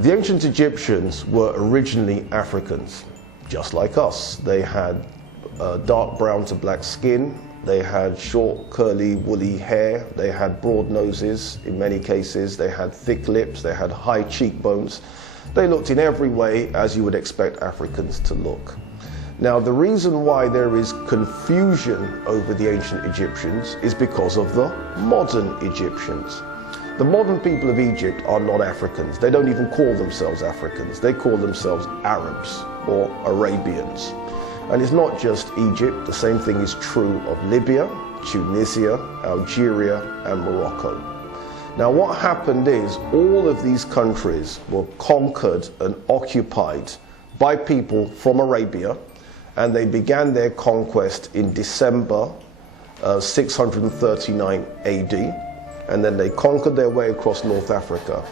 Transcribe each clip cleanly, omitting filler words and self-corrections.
The ancient Egyptians were originally Africans, just like us. They had dark brown to black skin, they had short, curly, woolly hair, they had broad noses in many cases, they had thick lips, they had high cheekbones. They looked in every way as you would expect Africans to look. Now, the reason why there is confusion over the ancient Egyptians is because of the modern Egyptians. The modern people of Egypt are not Africans. They don't even call themselves Africans. They call themselves Arabs or Arabians. And it's not just Egypt. The same thing is true of Libya, Tunisia, Algeria, and Morocco. Now, what happened is all of these countries were conquered and occupied by people from Arabia, and they began their conquest in December 639 AD. And then they conquered their way across North Africa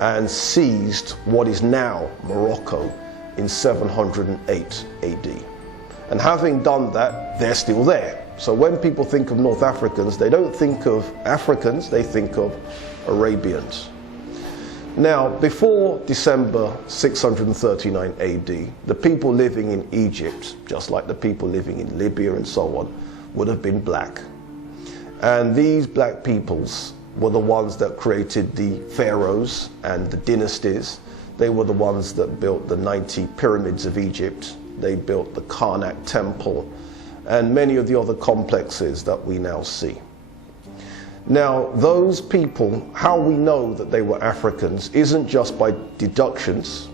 and seized what is now Morocco in 708 AD. And having done that, they're still there. So when people think of North Africans, they don't think of Africans, they think of Arabians. Now, before December 639 AD, the people living in Egypt, just like the people living in Libya and so on, would have been black. And these black peoples were the ones that created the pharaohs and the dynasties. They were the ones that built the 90 pyramids of Egypt. They built the Karnak temple and many of the other complexes that we now see. Now, those people, how we know that they were Africans isn't just by deductions.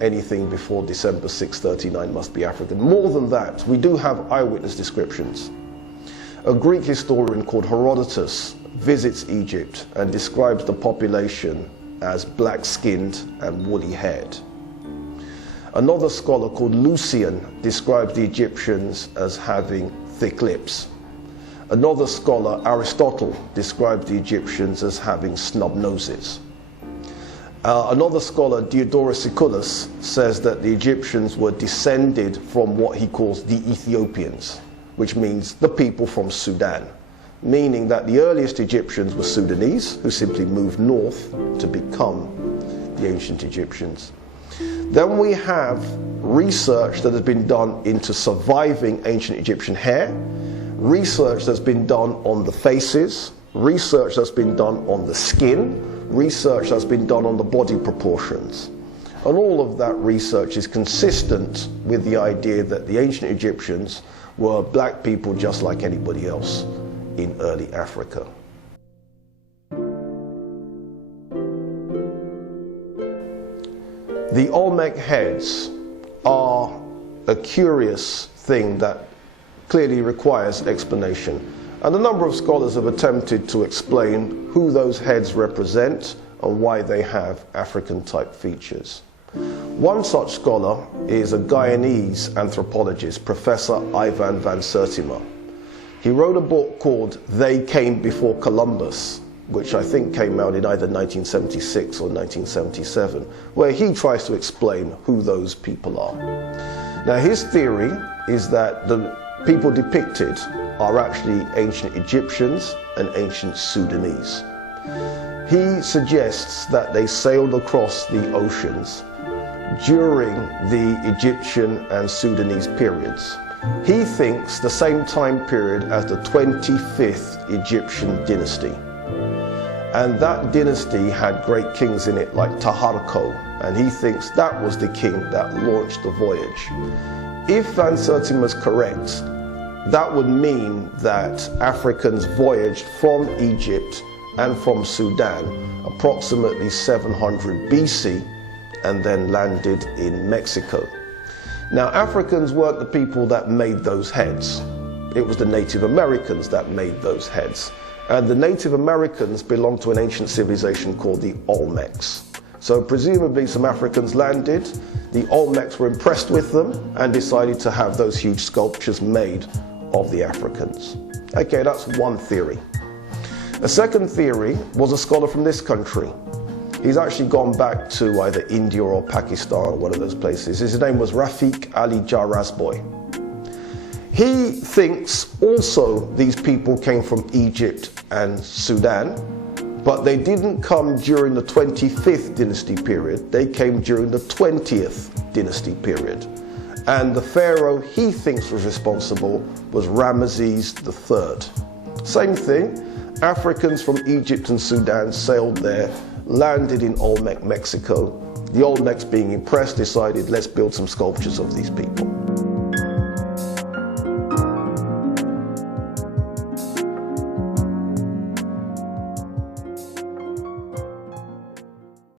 Anything before December 639 must be African. More than that, we do have eyewitness descriptions. A Greek historian called Herodotus visits Egypt and describes the population as black-skinned and woolly-haired. Another scholar called Lucian describes the Egyptians as having thick lips. Another scholar, Aristotle, describes the Egyptians as having snub noses. Another scholar, Diodorus Siculus, says that the Egyptians were descended from what he calls the Ethiopians, which means the people from Sudan, meaning that the earliest Egyptians were Sudanese, who simply moved north to become the ancient Egyptians. Then we have research that has been done into surviving ancient Egyptian hair, research that's been done on the faces, research that's been done on the skin, research that's been done on the body proportions. And all of that research is consistent with the idea that the ancient Egyptians were black people just like anybody else in early Africa. The Olmec heads are a curious thing that clearly requires explanation. And a number of scholars have attempted to explain who those heads represent and why they have African-type features. One such scholar is a Guyanese anthropologist, Professor Ivan van Sertima. He wrote a book called They Came Before Columbus, which I think came out in either 1976 or 1977, where he tries to explain who those people are. Now, his theory is that the people depicted are actually ancient Egyptians and ancient Sudanese. He suggests that they sailed across the oceans during the Egyptian and Sudanese periods. He thinks the same time period as the 25th Egyptian dynasty. And that dynasty had great kings in it like Taharko, and he thinks that was the king that launched the voyage. If Van Sertima is correct, that would mean that Africans voyaged from Egypt and from Sudan approximately 700 BC and then landed in Mexico. Now, Africans weren't the people that made those heads. It was the Native Americans that made those heads. And the Native Americans belonged to an ancient civilization called the Olmecs. So presumably some Africans landed, the Olmecs were impressed with them and decided to have those huge sculptures made of the Africans. Okay, that's one theory. A second theory was a scholar from this country. He's actually gone back to either India or Pakistan or one of those places. His name was Rafiq Ali Jarazboy. He thinks also these people came from Egypt and Sudan, But they didn't come during the 25th dynasty period, they came during the 20th dynasty period. And the pharaoh he thinks was responsible was Ramesses III. Same thing, Africans from Egypt and Sudan sailed there, landed in Olmec, Mexico. The Olmecs, being impressed, decided, let's build some sculptures of these people.